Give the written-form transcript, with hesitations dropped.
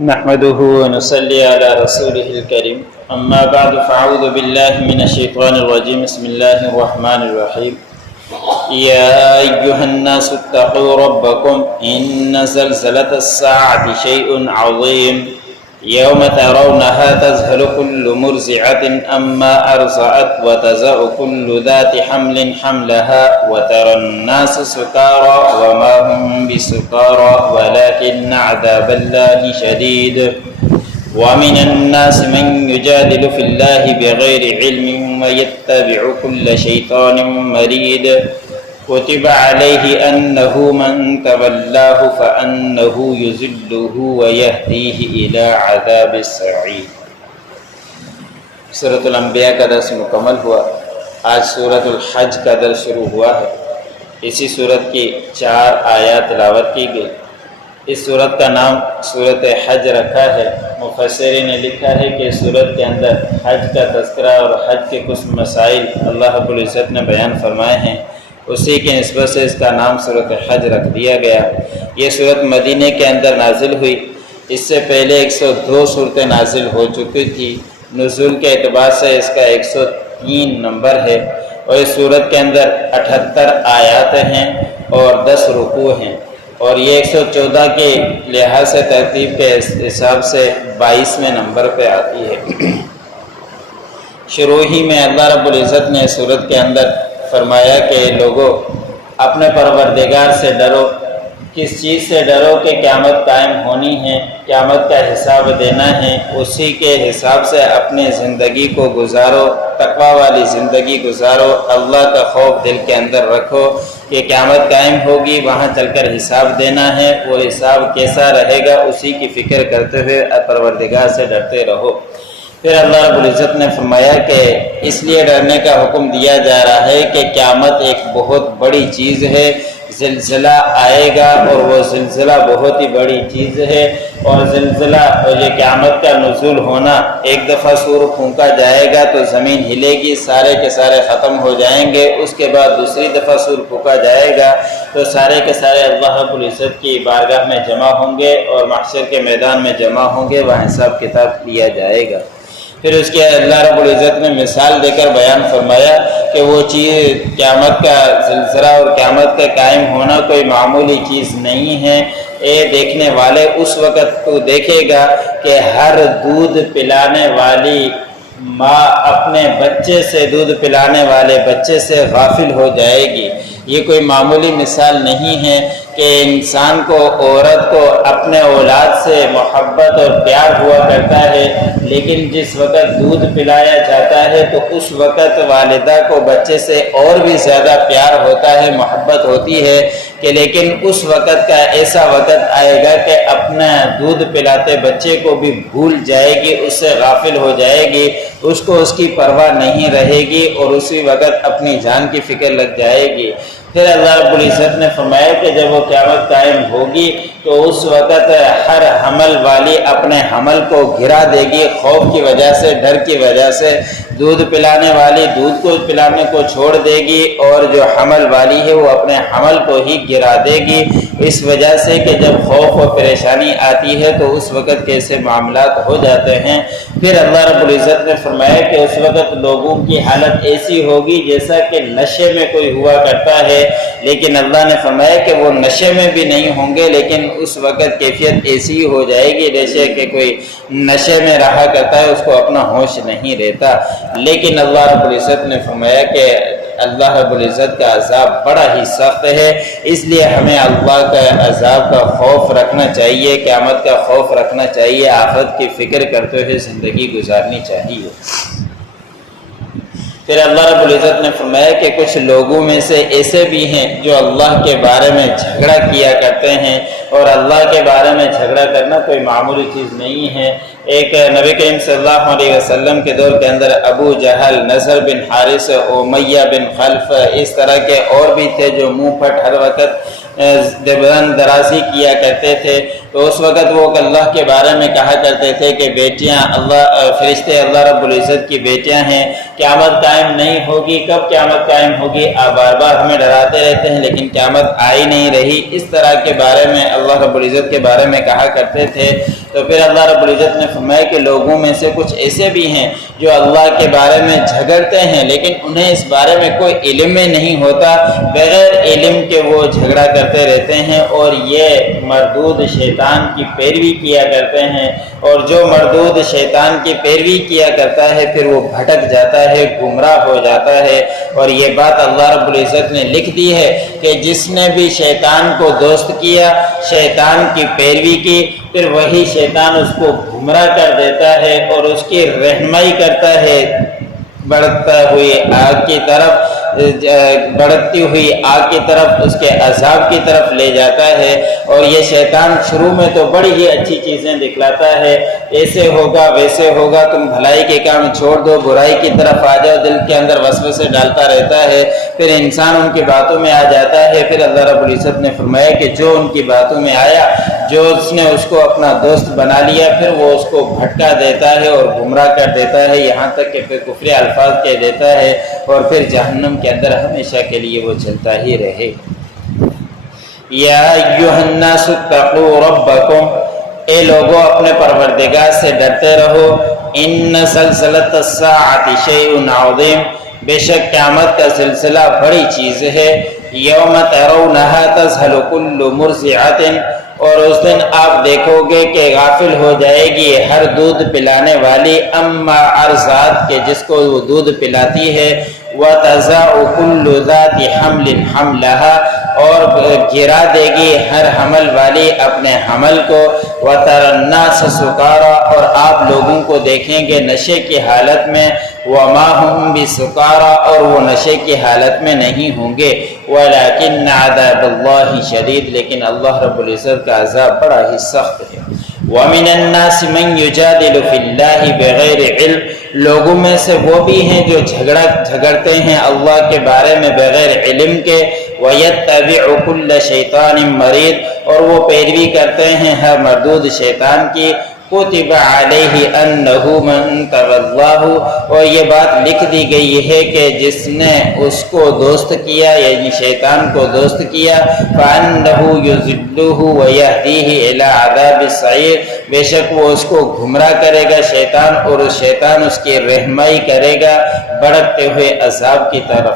نحمده ونصلي على رسوله الكريم أما بعد فأعوذ بالله من الشيطان الرجيم بسم الله الرحمن الرحيم يا أيها الناس اتقوا ربكم إن زلزلة الساعة شيء عظيم يوم ترونها تذهل كل مرضعة أما أرضعت وتضع كل ذات حمل حملها وترى الناس سكارى وما هم بسكارى ولكن عذاب الله شديد ومن الناس من يجادل في الله بغير علم ويتبع كل شيطان مريد كتب عليه أنه من تولاه فأنه يذله ويهديه إلى عذاب السعير۔ سورۃ الانبیاء کا درس مکمل ہوا۔ آج سورۃ الحج کا درس شروع ہوا ہے۔ اسی سورت کی 4 آیات تلاوت کی گئی۔ اس سورت کا نام سورۃ حج رکھا ہے۔ مفسرین نے لکھا ہے کہ سورت کے اندر حج کا تذکرہ اور حج کے کچھ مسائل اللہ رب العزت نے بیان فرمائے ہیں، اسی کی نسبت سے اس کا نام سورۃ حج رکھ دیا گیا۔ یہ سورت مدینہ کے اندر نازل ہوئی۔ اس سے پہلے 102 صورتیں نازل ہو چکی تھی۔ نزول کے اعتبار سے اس کا 103 نمبر ہے، اور اس سورت کے اندر 78 آیات ہیں اور 10 رکوع ہیں، اور یہ 114 کے لحاظ سے ترتیب کے حساب سے 22ویں نمبر پہ آتی ہے۔ شروع ہی میں اللہ رب العزت نے سورت کے اندر فرمایا کہ لوگوں اپنے پروردگار سے ڈرو۔ کس چیز سے ڈرو؟ کہ قیامت قائم ہونی ہے، قیامت کا حساب دینا ہے، اسی کے حساب سے اپنی زندگی کو گزارو، تقوی والی زندگی گزارو، اللہ کا خوف دل کے اندر رکھو کہ قیامت قائم ہوگی، وہاں چل کر حساب دینا ہے، وہ حساب کیسا رہے گا اسی کی فکر کرتے ہوئے پروردگار سے ڈرتے رہو۔ پھر اللہ رب العزت نے فرمایا کہ اس لیے ڈرنے کا حکم دیا جا رہا ہے کہ قیامت ایک بہت بڑی چیز ہے، زلزلہ آئے گا اور وہ زلزلہ بہت ہی بڑی چیز ہے، اور زلزلہ اور یہ قیامت کا نزول ہونا، ایک دفعہ سور پھونکا جائے گا تو زمین ہلے گی، سارے کے سارے ختم ہو جائیں گے، اس کے بعد دوسری دفعہ سور پھونکا جائے گا تو سارے کے سارے اللہ رب العزت کی بارگاہ میں جمع ہوں گے اور محشر کے میدان میں جمع ہوں گے، وہاں حساب کتاب لیا جائے گا۔ پھر اس کے اللہ رب العزت نے مثال دے کر بیان فرمایا کہ وہ چیز قیامت کا زلزلہ اور قیامت کا قائم ہونا کوئی معمولی چیز نہیں ہے۔ اے دیکھنے والے، اس وقت تو دیکھے گا کہ ہر دودھ پلانے والی ماں اپنے بچے سے، دودھ پلانے والے بچے سے غافل ہو جائے گی۔ یہ کوئی معمولی مثال نہیں ہے کہ انسان کو، عورت کو اپنے اولاد سے محبت اور پیار ہوا کرتا ہے، لیکن جس وقت دودھ پلایا جاتا ہے تو اس وقت والدہ کو بچے سے اور بھی زیادہ پیار ہوتا ہے، محبت ہوتی ہے، کہ لیکن اس وقت کا ایسا وقت آئے گا کہ اپنا دودھ پلاتے بچے کو بھی بھول جائے گی، اس سے غافل ہو جائے گی، اس کو اس کی پرواہ نہیں رہے گی، اور اسی وقت اپنی جان کی فکر لگ جائے گی۔ پھر اللہ رب العزت نے فرمایا کہ جب وہ قیامت قائم ہوگی تو اس وقت ہر حمل والی اپنے حمل کو گرا دے گی، خوف کی وجہ سے، ڈر کی وجہ سے۔ دودھ پلانے والی دودھ کو پلانے کو چھوڑ دے گی، اور جو حمل والی ہے وہ اپنے حمل کو ہی گرا دے گی، اس وجہ سے کہ جب خوف و پریشانی آتی ہے تو اس وقت کیسے معاملات ہو جاتے ہیں۔ پھر اللہ رب العزت نے فرمایا کہ اس وقت لوگوں کی حالت ایسی ہوگی جیسا کہ نشے میں کوئی ہوا کرتا ہے، لیکن اللہ نے فرمایا کہ وہ نشے میں بھی نہیں ہوں گے، لیکن اس وقت کیفیت ایسی ہو جائے گی جیسے کہ کوئی نشے میں رہا کرتا ہے، اس کو اپنا ہوش نہیں رہتا۔ لیکن اللہ رب العزت نے فرمایا کہ اللہ رب العزت کا عذاب بڑا ہی سخت ہے، اس لیے ہمیں اللہ کا عذاب کا خوف رکھنا چاہیے، قیامت کا خوف رکھنا چاہیے، آخرت کی فکر کرتے ہوئے زندگی گزارنی چاہیے۔ پھر اللہ رب العزت نے فرمایا کہ کچھ لوگوں میں سے ایسے بھی ہیں جو اللہ کے بارے میں جھگڑا کیا کرتے ہیں، اور اللہ کے بارے میں جھگڑا کرنا کوئی معمولی چیز نہیں ہے۔ ایک نبی کریم صلی اللہ علیہ وسلم کے دور کے اندر ابو جہل، نضر بن حارث، امیہ بن خلف، اس طرح کے اور بھی تھے جو منہ پھٹ ہر وقت درازی کیا کرتے تھے، تو اس وقت وہ اللہ کے بارے میں کہا کرتے تھے کہ بیٹیاں فرشتے اللہ رب العزت کی بیٹیاں ہیں، قیامت قائم نہیں ہوگی، کب قیامت قائم ہوگی؟ آپ بار بار ہمیں ڈراتے رہتے ہیں لیکن قیامت آئی نہیں رہی، اس طرح کے بارے میں اللہ رب العزت کے بارے میں کہا کرتے تھے۔ تو پھر اللہ رب العزت نے فرمایا کہ لوگوں میں سے کچھ ایسے بھی ہیں جو اللہ کے بارے میں جھگڑتے ہیں لیکن انہیں اس بارے میں کوئی علم میں نہیں ہوتا، بغیر علم کے وہ جھگڑا کرتے رہتے ہیں اور یہ مردود شیطان کی پیروی کیا کرتے ہیں، اور جو مردود شیطان کی پیروی کیا کرتا ہے پھر وہ بھٹک جاتا ہے، گمراہ ہو جاتا ہے۔ اور یہ بات اللہ رب العزت نے لکھ دی ہے کہ جس نے بھی شیطان کو دوست کیا، شیطان کی پیروی کی، پھر وہی شیطان اس کو گمراہ کر دیتا ہے اور اس کی رہنمائی کرتا ہے بڑھتی ہوئی آگ کی طرف، اس کے عذاب کی طرف لے جاتا ہے۔ اور یہ شیطان شروع میں تو بڑی ہی اچھی چیزیں دکھلاتا ہے، ایسے ہوگا ویسے ہوگا، تم بھلائی کے کام چھوڑ دو، برائی کی طرف آ جاؤ، دل کے اندر وسوسے ڈالتا رہتا ہے، پھر انسان ان کی باتوں میں آ جاتا ہے۔ پھر اللہ رب العزت نے فرمایا کہ جو ان کی باتوں میں آیا، جو اس نے اس کو اپنا دوست بنا لیا، پھر وہ اس کو بھٹکا دیتا ہے اور گمراہ کر دیتا ہے، یہاں تک کہ پھر کفر الفاظ کہہ دیتا ہے اور پھر جہنم کے اندر ہمیشہ کے لیے وہ چلتا ہی رہے۔ یا ایھا الناس اتقوا ربکم، اے لوگوں اپنے پروردگار سے ڈرتے رہو۔ ان سلسلۃ الساعۃ شیء عظیم، بے شک قیامت کا سلسلہ بڑی چیز ہے۔ یوم ترونھا تذہل کل مرضعۃ، اور اس دن آپ دیکھو گے کہ غافل ہو جائے گی ہر دودھ پلانے والی اما ارضعت کے جس کو وہ دودھ پلاتی ہے، وتضع کل ذات حمل حملها، اور گرا دے گی ہر حمل والی اپنے حمل کو، وتری الناس سکارا، اور آپ لوگوں کو دیکھیں گے نشے کی حالت میں، وما هم بسکارا، اور وہ نشے کی حالت میں نہیں ہوں گے، ولکن عذاب اللہ شدید، لیکن اللہ رب العزت کا عذاب بڑا ہی سخت ہے۔ ومن الناس من یجادل فی اللہ بغیر علم، لوگوں میں سے وہ بھی ہیں جو جھگڑتے ہیں اللہ کے بارے میں بغیر علم کے، وَيَتَّبِعُ كُلَّ شَيْطَانٍ مَرِيدٍ، اور وہ پیروی کرتے ہیں ہر مردود شیطان کی۔ کتب علیہ انہ من تولہ، اور یہ بات لکھ دی گئی ہے کہ جس نے اس کو دوست کیا یعنی شیطان کو دوست کیا، فانہ یضلہ ویہدیہ الی عذاب السعیر، بے شک وہ اس کو گمراہ کرے گا شیطان، اور شیطان اس کی رہنمائی کرے گا بھڑکتے ہوئے عذاب کی طرف۔